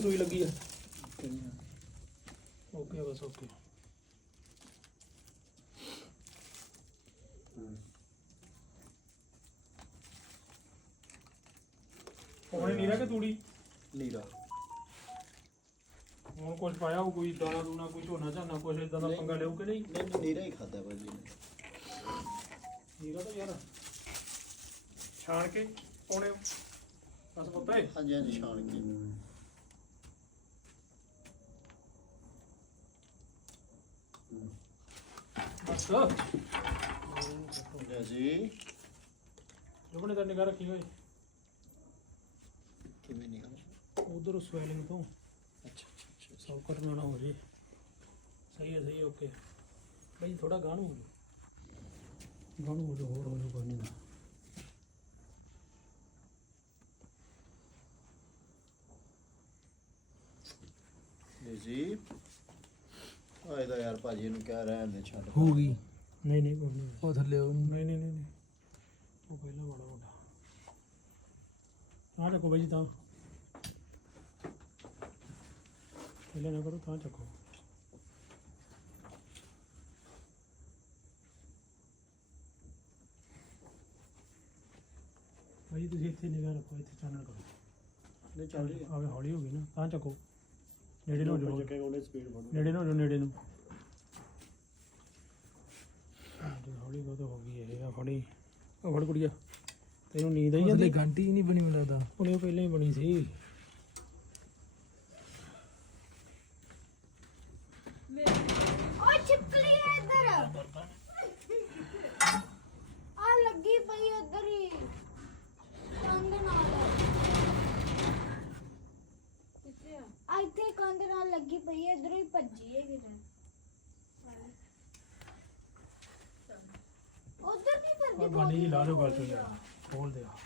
ਸੂਈ ਲੱਗੀ ਆ? ਓਕੇ ਬਸ ਓਕੇ। ਉਹਨੇ ਨੀਰਾ ਕਿ ਤੂੜੀ? ਨੀਰਾ। ਹੁਣ ਕੁਝ ਪਾਇਆ ਹੋ ਕੋਈ ਦਾਣਾ ਦੂਣਾ ਕੋਈ ਝੋਨਾ ਝਾਨਾ ਕੁਝ ਇਦਾਂ ਦਾ। ਪੰਗਾ ਲਿਓ ਕਿ ਨਹੀਂ? ਨਹੀਂ ਨੀਰਾ ਹੀ ਖਾਦਾ ਭਾਜੀ। ਨੇ ਨੀਰਾ ਤਾਂ ਯਾਰ ਛਾਣ ਕੇ ਪਾਉਣੇ। ਬਸ ਪਤਾ ਹਾਂਜੀ ਹਾਂਜੀ ਛਾਣ ਕੇ। ਬਸ ਲੈ ਜੀ ਜੁਗਨੇ ਤਾਂ ਨਿਗਾਹ ਰੱਖੀ ਹੋਈ ਕਿਵੇਂ ਨਿਕਲ ਉਧਰ ਸਵੈਲਿੰਗ ਤੋਂ। ਅੱਛਾ ਅੱਛਾ ਅੱਛਾ। ਸੌ ਕੱਟ ਨਾ ਹੋ ਜੇ। ਸਹੀ ਹੈ ਸਹੀ ਓਕੇ ਬਈ ਥੋੜਾ ਗਾਣੂ ਹੋ ਜਾ ਗਾਣੂ ਹੋ ਜਾ ਹੋਰ ਹੋ ਜਾ ਕੋਈ ਨਹੀਂ ਜੀ। ਤਾਂ ਯਾਰ ਭਾਜੀ ਨੂੰ ਕਹਿ ਰਹੇ ਨੇ ਛੱਡ। ਹੋ ਗਈ। ਨਹੀਂ ਨਹੀਂ ਕੋਈ ਨਹੀਂ। ਉਹ ਥੱਲੇ ਉਹ ਨਹੀਂ। ਨਹੀਂ ਨਹੀਂ। ਉਹ ਪਹਿਲਾਂ ਬੜਾ ਵੱਡਾ ਆ ਚੱਕੋ ਬਾਈ ਜੀ ਤਾਂ। ਪਹਿਲਾਂ ਨਾ ਕਰੋ ਤਾਂ ਚੱਕੋ। ਬਾਈ ਤੁਸੀਂ ਇੱਥੇ ਨਿਗਾਹ ਰੱਖੋ ਇੱਥੇ ਚਾਨਣ ਕਰੋ। ਨਹੀਂ ਚੱਲ ਰਹੀ ਆਵੇ ਹੌਲੀ ਹੋ ਗਈ ਨਾ ਤਾਂ ਚੱਕੋ। ਨੇੜੇ ਨੂੰ ਹੋ ਜਾਓ ਚੱਕੇ ਉਹਨੇ ਸਪੀਡ ਫੜੋ ਨੇੜੇ ਨੂੰ ਹੋ ਜਾਓ ਨੇੜੇ ਨੂੰ। ਤੇ ਹੌਲੀ ਬਹੁਤ ਹੋ ਗਈ ਇਹ ਆ ਫੜੀ। ਉਹ ਫੜ ਕੁੜੀਆ ਤੈਨੂੰ ਨੀਂਦ ਆਈ ਜਾਂਦੀ? ਘੰਟੀ ਨਹੀਂ ਬਣੀ ਮੈਨੂੰ ਲੱਗਦਾ। ਉਹਨੇ ਉਹ ਪਹਿਲਾਂ ਹੀ ਬਣੀ ਸੀ। ਇੱਧਰ। ਆ ਲੱਗੀ ਪਈ ਉੱਧਰ ਹੀ। ਕੰਧ ਨਾਲ। ਕਿੱਥੇ ਆ। ਆ ਇੱਥੇ ਕੰਧ ਨਾਲ ਲੱਗੀ ਪਈ ਹੈ ਇੱਧਰ ਹੀ ਭੱਜੀ ਹੈ ਕਿਤੇ ਉੱਧਰ ਨਹੀਂ ਆ ਫਿਰਦੀ ਗਾਲੀ ਜੀ ਲਾ ਲਓ ਗੱਲ ਤੋਂ ਯਾਰ ਖੋਲ ਦੇ ਆ।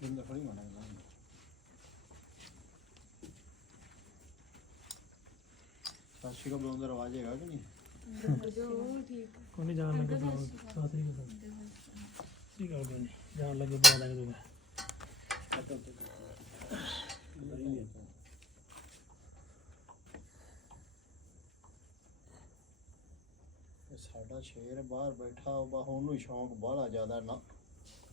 ਜਿੰਦਾ ਫੜੀ ਮਾਣਾ ਇਹਦਾ ਸਾਸ਼ੀ ਕਾ ਬਲੋਂਦਰ ਆਵਾਜ਼ ਹੈਗਾ ਕਿ ਨਹੀਂ? ਕੋਈ ਨਹੀਂ ਜਾਣ ਲੱਗੇ ਬੁਲਾਓ ਸਾਥਰੀ ਕੋ ਠੀਕ ਆ ਕੋਈ ਨਹੀਂ ਜਾਣ ਲੱਗੇ ਬੁਲਾ ਲਾਂਗੇ ਤੂੰ ਸਾਡਾ ਸ਼ੇਰ ਬਾਹਰ ਬੈਠਾ ਬਾ ਉਹਨੂੰ ਸ਼ੌਂਕ ਬਾਹਲਾ ਜ਼ਿਆਦਾ ਨਾ।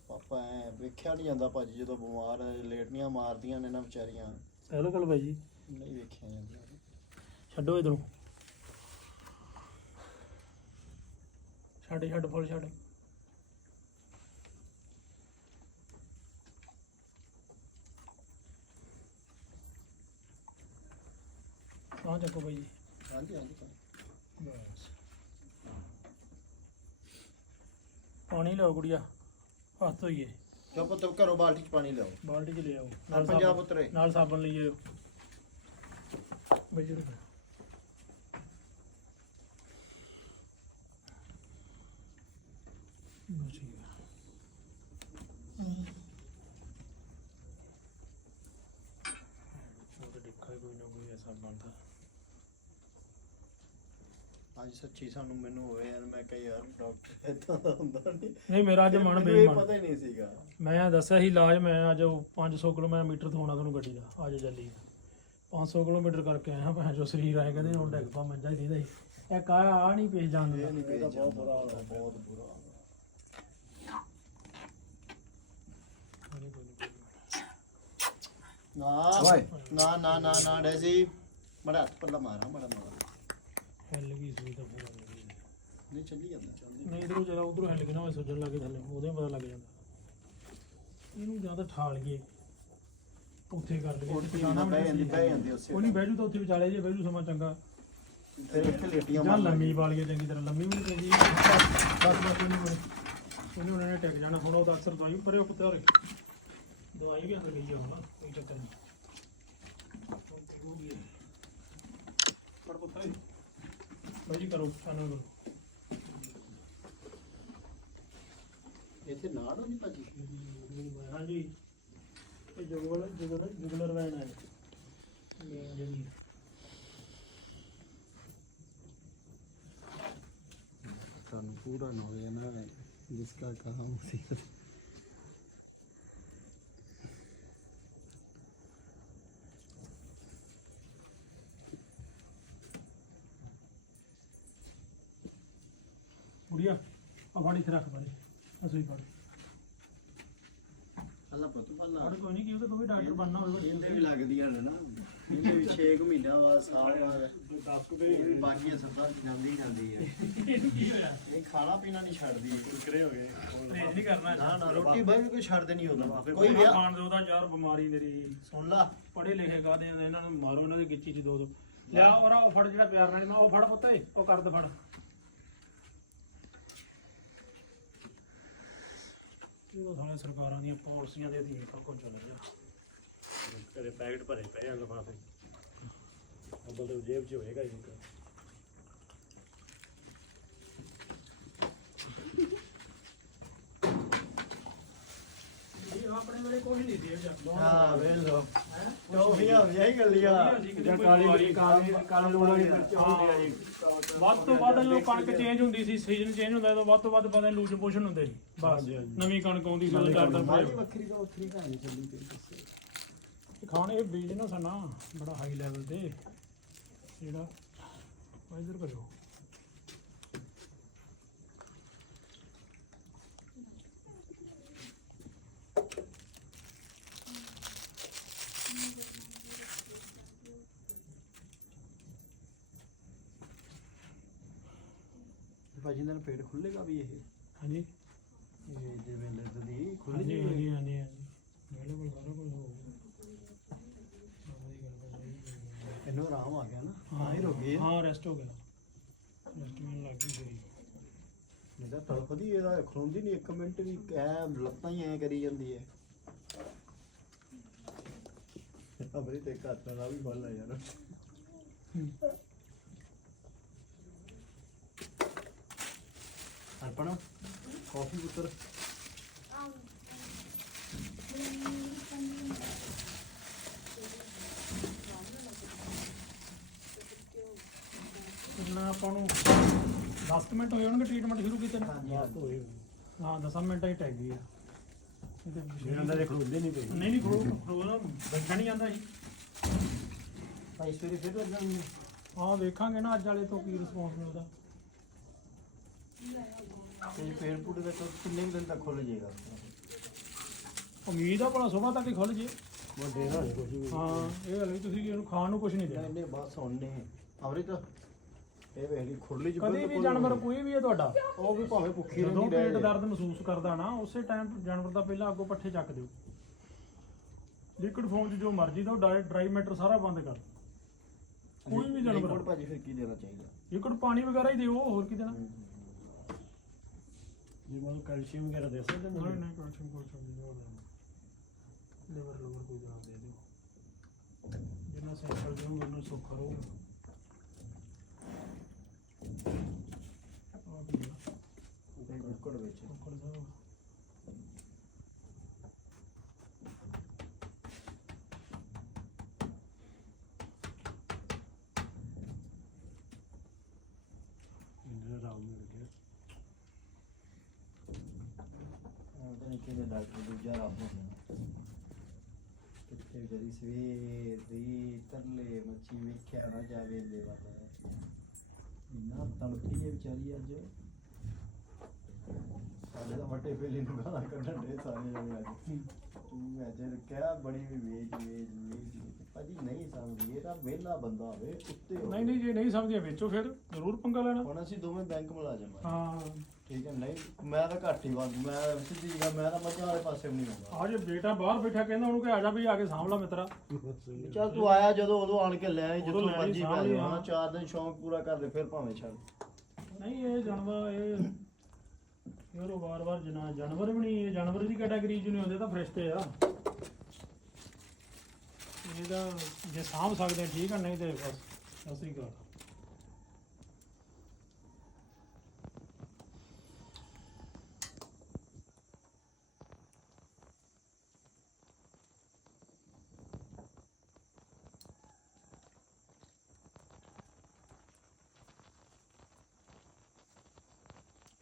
ਪਾਪਾ ਐ ਵੇਖਿਆ ਨਹੀਂ ਜਾਂਦਾ ਭਾਜੀ ਜਦੋਂ ਬਿਮਾਰ ਹੈ, ਲੇਟਨੀਆਂ ਮਾਰਦੀਆਂ ਨੇ ਨਾ ਵਿਚਾਰੀਆਂ। ਹੈਲੋ ਕੋਲ ਬਾਈ ਜੀ ਨਹੀਂ ਵੇਖਿਆ ਜਾਂਦਾ। ਛੱਡੋ ਇਧਰੋਂ। ਛੱਡ ਛੱਡ ਫੁੱਲ ਛੱਡ। ਆ ਚੱਕੋ ਬਾਈ ਜੀ ਹਾਂਜੀ ਹਾਂਜੀ ਬਸ ਪਾਣੀ ਲਿਆਓ ਕੁੜੀਆ ਹੱਥ ਧੋਈਏ। ਚੁੱਪ ਪੁੱਤ ਘਰੋਂ ਬਾਲਟੀ ਚ ਪਾਣੀ ਲਿਆਓ। ਬਾਲਟੀ ਚ ਲੈ ਆਓ ਨਾਲ ਪੰਜਾਬ ਸਾਬਣ- ਪੁੱਤਰੇ। ਨਾਲ ਸਾਬਣ ਲਈ ਆਇਓ। ਬਈ ਜੁੜ ਕੋਈ ਨਾ ਕੋਈ ਐਸਾ ਬਣਦਾ। ਅੱਜ ਸੱਚੀ ਸਾਨੂੰ ਮੈਨੂੰ ਹੋਇਆ ਯਾਰ ਮੈਂ ਕਿਹਾ ਯਾਰ ਡਾਕਟਰ ਇਦਾਂ ਦਾ ਹੁੰਦਾ ਨਹੀਂ ਨਹੀਂ ਮੇਰਾ ਅੱਜ ਮਨ ਮੈਨੂੰ ਇਹ ਬੇਈਮਾਨ। ਪਤਾ ਹੀ ਨਹੀਂ ਸੀਗਾ। ਮੈਂ ਦੱਸਿਆ ਸੀ ਇਲਾਜ ਮੈਂ ਅੱਜ ਉਹ 500 ਕਿਲੋਮੀਟਰ ਤੋਂ ਆਉਣਾ ਤੁਹਾਨੂੰ ਗੱਡੀ ਦਾ ਅੱਜ ਚੱਲੀ 500 ਕਿਲੋਮੀਟਰ ਕਰਕੇ ਆਇਆ ਭੈਣ ਜੋ ਸਰੀਰ ਆਏ ਕਹਿੰਦੇ ਹੁਣ ਡਿੱਗ ਪਾ ਮੰਜਾ ਹੀ ਦੀਦਾ ਸੀ। ਇੱਕ ਆ ਆ ਨਹੀਂ ਇਹ ਦਿੰਦਾ। ਨਹੀਂ ਪੇਜ ਬਹੁਤ ਬੁਰਾ ਹਾਲ ਹੈ ਬਹੁਤ ਬੁਰਾ ਹਾਲ ਹੈ। ਨਾ ਨਾ ਨਾ ਨਾ ਨਾ ਡੈਸੀ ਬੜਾ ਹੱਥ ਪੱਲਾ ਮਾਰਾਂ ਬੜਾ ਮਾਰਾਂ। ਹਿੱਲ ਗਈ ਸੂਈ ਤਾਂ ਪੂਰਾ ਲੱਗ ਗਈ ਨਹੀਂ ਚੱਲੀ ਜਾਂਦਾ ਨਹੀਂ। ਇਧਰੋਂ ਜਰਾ ਉਧਰੋਂ ਹਿੱਲ ਕੇ ਨਾ ਹੋਏ ਸੁੱਜਣ ਲੱਗੇ ਥੱਲੇ ਉਹਦੇ ਪਤਾ ਲੱਗ ਜਾਂਦਾ। ਇਹਨੂੰ ਜਾਂ ਤਾਂ ਠਾਲ ਗਏ ਉੱਥੇ ਕਰ ਟੀ ਨਾ ਵੀ ਬਹਿ ਜਾਂਦੀ ਬਹਿ ਜਾਂਦੀ ਉਸੇ ਉਹ ਨਹੀਂ ਬਹਿ ਜੂ ਤਾਂ ਉੱਥੇ ਵਿਚਾਲੇ ਜੇ ਬਹਿ ਜੂ ਸਮਾਂ ਚੰਗਾ। ਫਿਰ ਇੱਥੇ ਲੇਟੀਆਂ ਜਾਂ ਲੰਮੀ ਵਾਲੀਏ ਚੰਗੀ ਤਰ੍ਹਾਂ ਲੰਮੀ ਵੀ ਨਹੀਂ ਚੰਗੀ ਬਸ ਬਸ ਉਹਨੂੰ ਉਹਨੂੰ ਉਹਨੇ ਟਿਕ ਜਾਣਾ ਹੁਣ ਉਹਦਾ ਅਕਸਰ ਦਵਾਈ ਪਰੇ ਉਹ ਪੁੱਤਰ ਦਵਾਈ ਵੀ ਅੰਦਰ ਗਈ ਹੁਣ ਕੋਈ ਚੱਕਰ ਨਹੀਂ। ਗਈ। ਪਰ ਪੁੱਤਰ ਜੀ ਕਰੋ ਸਾਨੂੰ ਕਰੋ। ਇੱਥੇ ਨਾੜ ਹੋਣੀ ਭਾਜੀ? ਹਾਂਜੀ। ਇਹ ਜੁਗਲ ਜੁਗਲ ਜੁਗਲਰ ਵੈਨ ਹੈ। ਜਿਹੜੀ ਤੁਹਾਨੂੰ ਪੂਰਾ ਨੌਲੇਜ ਨਾ ਹੈ ਜਿਸਕਾ ਕਹਾ ਸੀ ਵਧੀਆ ਆ ਫੜ ਇੱਥੇ ਰੱਖ ਬਾਰੇ ਅਸੂਈ ਫੜ ਅੱਲਾ ਪੁੱਤ ਪੱਲਾ ਫੜ ਕੋਈ ਨਹੀਂ ਕਿ ਤੂੰ ਵੀ ਡਾਕਟਰ ਬਣਨਾ ਹੋਵੇ। ਇਹਦੇ ਵੀ ਲੱਗਦੀਆਂ ਨੇ ਨਾ। ਇਹਦੇ ਵੀ 6 ਮਹੀਨਾ ਬਾਅਦ ਸਾਲ ਬਾਅਦ। ਦੱਸ ਕੁ ਇਹ ਵੀ ਬਾਕੀਆਂ ਸੱਤਾਂ ਜਾਂਦੀ ਜਾਂਦੀ ਹੈ ਕੀ ਹੋਇਆ? ਇਹ ਖਾਣਾ ਪੀਣਾ ਨਹੀਂ ਛੱਡਦੀ। ਕੁਰਕਰੇ ਹੋ ਗਏ। ਪਰਹੇਜ਼ ਨਹੀਂ ਕਰਨਾ। ਨਾ ਨਾ ਰੋਟੀ ਬਾਈ ਵੀ ਕੋਈ ਛੱਡਦੇ ਨਹੀਂ ਉਦੋਂ। ਕੋਈ ਕੋਈ ਵਿਆਹ ਖਾਣ ਦੇ ਉਹਦਾ ਯਾਰ ਬਿਮਾਰੀ ਮੇਰੀ। ਸੁਣ ਲਾ। ਪੜੇ ਲਿਖੇ ਗਾਦੇ ਇਹਨਾਂ ਨੂੰ ਮਾਰੋ ਇਹਨਾਂ ਦੀ ਗਿੱਚੀ ਚ ਦੋ ਦੋ। ਲਿਆ ਔਰ ਉਹ ਫੜ ਜਿਹੜਾ ਪਿਆਰ ਨਾਲ ਇਹਨੂੰ ਉਹ ਫੜ ਪੁੱਤੇ ਉਹ ਕਰ ਦੇ ਫੜ। ਇਹ ਸਾਲੇ ਸਰਕਾਰਾਂ ਦੀਆਂ ਪਾਲਿਸੀਆਂ ਦੇ ਅਧੀਨ ਸਭ ਚੱਲ ਰਿਹਾ ਘਰੇ ਪੈਕਟ ਭਰੇ ਪਏ ਆ ਲਫਾਫੇ। ਅੱਬਲ ਤੇ ਜੇਬ 'ਚ ਹੋਏਗਾ ਇੱਕ। ਆਪਣੇ ਵੇਲੇ ਕੋਈ ਨਹੀਂ ਸੀ ਇਹ ਹਾਂ ਵੇਖ ਲੋ ਟੋਫੀਆਂ ਵਿਆਹੀ ਗੱਲੀਆਂ ਜਾਂ ਕਾਲੀ ਕਾਲੀ ਕਾਲੀ ਲੂਣਾ ਦੀ ਮਿਰਚ ਹੁੰਦੀ ਆ ਜੀ ਵੱਧ ਤੋਂ ਵੱਧ ਜਦੋਂ ਕਣਕ ਚੇਂਜ ਹੁੰਦੀ ਸੀ ਸੀਜ਼ਨ ਚੇਂਜ ਹੁੰਦਾ ਤਾਂ ਵੱਧ ਤੋਂ ਵੱਧ ਪਤਾ ਲੂਜ ਪੋਸ਼ਨ ਹੁੰਦੇ ਸੀ। ਬਸ ਹਾਂਜੀ, ਹਾਂਜੀ। ਨਵੀਂ ਕਣਕ ਆਉਂਦੀ ਸੀ ਉਹਦਾ ਡਰਦਾ ਸਾਰੀ ਪਿਆ ਵੱਖਰੀ ਤੋਂ ਵੱਖਰੀ ਕਹਾਣੀ ਚੱਲੀ ਪਈ ਦੱਸੇ। ਖਾਣ ਇਹ ਬਿਜ਼ਨਸ ਆ ਨਾ ਬੜਾ ਹਾਈ ਲੈਵਲ ਤੇ। ਜਿਹੜਾ ਇੱਧਰ ਕਰੋ ਭਾਜੀ ਨਾਲ ਪੇਟ ਖੁੱਲੇਗਾ ਵੀ ਇਹ? ਹਾਂਜੀ। ਇਹ ਜਿਵੇਂ ਲੱਦ ਦੀ ਖੁੱਲ ਹਾਂਜੀ ਜੀ ਹਾਂਜੀ ਹਾਂਜੀ। ਹਾਂਜੀ ਬਿਲਕੁਲ ਸਾਰਾ ਕੁਝ ਹੋ। ਗਿਆ। ਇਹਨੂੰ ਆਰਾਮ ਆ ਗਿਆ ਨਾ? ਹਾਂ। ਹੀ ਰੁਕ ਗਈ ਹਾਂ। ਰੈਸਟ ਹੋ ਗਿਆ। ਰੈਸਟ ਮੈਨੂੰ ਲੱਗ ਗਈ ਸਹੀ ਇਹਦਾ ਇਹਦਾ ਖਲੋਂਦੀ ਨਹੀਂ। ਇੱਕ ਮਿੰਟ ਵੀ ਐ ਲੱਤਾਂ ਹੀ ਐ ਕਰੀ ਜਾਂਦੀ ਤੇ ਵੀ ਆ ਯਾਰ। ਅਰਪਣ ਕਾਫੀ ਪੁੱਤਰ। ਕਿੰਨਾ ਆਪਾਂ ਨੂੰ? 10 ਮਿੰਟ ਹੋਏ ਹੋਣਗੇ ਟ੍ਰੀਟਮੈਂਟ ਸ਼ੁਰੂ ਕੀਤੇ ਨੂੰ? ਹਾਂ 10 ਮਿੰਟਾਂ ਹੀ ਟੈਗ ਗਈ ਆ। ਇਹ ਤੇ ਇਹਨਾਂ ਦੇ ਖਲੋਂਦੇ ਨਹੀਂ ਪਏ। ਨਹੀਂ ਨਹੀਂ ਖੜੋ ਖੜੋ ਨਾ ਬੈਠਾ ਨਹੀਂ ਜਾਂਦਾ ਜੀ। ਭਾਈ ਸਵੇਰੇ ਫਿਰ ਲੱਗਣ ਹਾਂ? ਵੇਖਾਂਗੇ ਨਾ ਅੱਜ ਵਾਲੇ ਤੋਂ ਕੀ ਰਿਸਪੌਂਸ ਮਿਲਦਾ। ਤੇ ਪੇੜ ਪੂੜੇ ਦਾ ਤਾਂ ਕਿੰਨੇ ਕੁ ਦਿਨ ਤੱਕ ਖੁੱਲ ਜਾਏਗਾ? ਉਮੀਦ ਆ ਭਲਾ ਸਵੇਰ ਤੱਕ ਹੀ ਖੁੱਲ ਜੇ। ਵੱਡੇ ਨਾ ਕੁਝ ਵੀ। ਹਾਂ ਇਹ ਗੱਲ ਵੀ ਤੁਸੀਂ ਇਹਨੂੰ ਖਾਣ ਨੂੰ ਕੁਝ ਨਹੀਂ ਦੇਣਾ। ਨਹੀਂ ਬਸ ਹੁੰਨੇ ਅਮਰੀ ਤਾਂ ਇਹ ਵੇਖਲੀ ਖੁਰਲੀ ਚ ਕਦੇ ਵੀ ਜਾਨਵਰ ਕੋਈ ਵੀ ਹੈ ਤੁਹਾਡਾ? ਉਹ ਵੀ ਭਾਵੇਂ ਭੁੱਖੀ ਜਦੋਂ ਰਹਿੰਦੀ ਪੇਟ ਦਰਦ ਮਹਿਸੂਸ ਕਰਦਾ ਨਾ ਉਸੇ ਟਾਈਮ ਜਾਨਵਰ ਦਾ ਪਹਿਲਾਂ ਅੱਗੋਂ ਪੱਠੇ ਚੱਕ ਦਿਓ। ਲਿਕਵਿਡ ਫਾਰਮ 'ਚ ਜੋ ਮਰਜ਼ੀ ਦਾ ਡਰਾਈ ਮੈਟਰ ਸਾਰਾ ਬੰਦ ਕਰ। ਕੋਈ ਵੀ ਜਾਨਵਰ। ਭਾਜੀ ਫਿਰ ਕੀ ਦੇਣਾ ਚਾਹੀਦਾ? ਲਿਕਵਿਡ ਪਾਣੀ ਵਗੈਰਾ ਹੀ ਦਿਓ ਹੋਰ ਕੀ ਦੇਣਾ? ਜੇ, ਮਨ ਕੈਲਸ਼ੀਅਮ ਵਗੈਰਾ ਦੇ ਸਕਦੇ ਨੇ? ਨਹੀਂ ਨਹੀਂ ਕੈਲਸ਼ੀਅਮ ਕੈਲਸ਼ੀਅਮ ਦੀ ਲੋੜ ਨਹੀਂ ਲਿਵਰ ਲਵਰ ਕੋਈ ਦਵਾ ਦੇ ਦਿਓ। ਜਿੰਨਾ ਸੈਂਪਲ ਦਿਓ ਉਹਨਾਂ ਸੁੱਖ ਕਰੋ ਆ ਵੀ ਆ, ਤੇ ਕੁੱਕੜ ਵਿੱਚ ਕੁੱਕੜ ਸਾਹਿਬ ਇਹਨਾਂ ਦਾ ਆਰਾਮ ਮਿਲ ਗਿਆ ਨਹੀਂ ਕਿਹਨੇ ਡਾਕਟਰ ਦੂਜਾ ਰੱਬ ਹੋ ਗਿਆ। ਕਿੱਥੇ ਜਰੀ ਸਵੇਰ ਦੀ ਤਰਲੇ ਮੱਛੀ ਵੇਖਿਆ ਨਾ ਜਾਵੇ ਦੇ ਵਾਲਾ। ਇੰਨਾ ਤੜਪੀ ਹੈ ਵਿਚਾਰੀ ਅੱਜ। ਸਾਡੇ ਦਾ ਵੱਡੇ ਪੇਲੇ ਨੂੰ ਗਾਲਾਂ ਕੱਢਣ ਦੇ ਸਾਰੇ ਜਣੇ ਅੱਜ। ਤੂੰ ਮੈਂ ਜੇ ਕਿਹਾ ਬੜੀ ਵੀ ਵੇਚ ਵੇਚ ਵੇਚ ਵੇਚ। ਭਾਜੀ ਨਹੀਂ ਸਮਝੀ ਇਹ ਤਾਂ ਵਿਹਲਾ ਬੰਦਾ ਹੋਵੇ ਉੱਤੇ ਹੋਵੇ। ਨਹੀਂ ਨਹੀਂ ਜੇ ਨਹੀਂ ਸਮਝਿਆ ਵੇਚੋ ਫਿਰ ਜ਼ਰੂਰ ਪੰਗਾ ਲੈਣਾ। ਹੁਣ ਅਸੀਂ ਦੋਵੇਂ ਬੈਂਕ ਮੁਲਾਜ਼ਮ ਆ। ਹਾਂ। ਠੀਕ ਹੈ ਨਹੀਂ ਮੈਂ ਤਾਂ ਘੱਟ ਹੀ ਵੱਧ ਮੈਂ ਸਿੱਧੀ ਗੱਲ ਮੈਂ ਤਾਂ ਮੱਝਾਂ ਵਾਲੇ ਪਾਸੇ ਵੀ ਨਹੀਂ ਹੁੰਦਾ ਆ ਜੇ ਬੇਟਾ ਬਾਹਰ ਬੈਠਾ ਕਹਿੰਦਾ ਉਹਨੂੰ ਕਿ ਆ ਜਾ ਵੀ ਆ ਕੇ ਸਾਂਭ ਲਾ ਮਿੱਤਰਾ। ਚੱਲ ਤੂੰ ਆਇਆ ਜਦੋਂ ਉਦੋਂ ਆਣ ਕੇ ਲੈ ਆਈ, ਉਦੋਂ ਜਿੱਥੋਂ ਲੈ ਆਈ, ਮਰਜ਼ੀ ਪੈ ਸਾਂਭ ਲਈ, ਜਾ ਹਾਂ। ਚਾਰ ਦਿਨ ਸ਼ੌਂਕ ਪੂਰਾ ਕਰ ਦੇ ਫਿਰ ਭਾਵੇਂ ਛੱਡ। ਨਹੀਂ ਇਹ ਜਾਨਵਰ ਇਹ ਯਾਰ ਉਹ ਵਾਰ-ਵਾਰ ਜਨਾ ਜਾਨਵਰ ਵੀ ਨਹੀਂ ਇਹ ਜਾਨਵਰ ਦੀ ਕੈਟਾਗਰੀ ਚ ਨਹੀਂ ਹੁੰਦੇ ਤਾਂ ਫਰਿਸ਼ਤੇ ਆ। ਇਹਦਾ ਜੇ ਸਾਂਭ ਸਕਦੇ ਆ, ਠੀਕ ਆ ਨਹੀਂ ਤੇ ਬਸ ਅਸੀਂ ਗੱਲ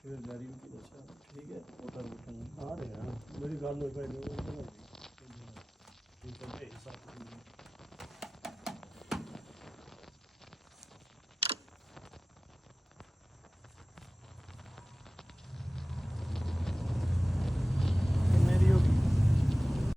ਫਿਰ ਜਾਰੀ ਵੀ ਕੀਤਾ ਅੱਛਾ ਠੀਕ ਹੈ? ਉਹਦਾ ਵੀ ਕੰਮ ਆ ਰਿਹਾ। ਮੇਰੀ ਹੈ, ਭੇਜ ਸਕਦੇ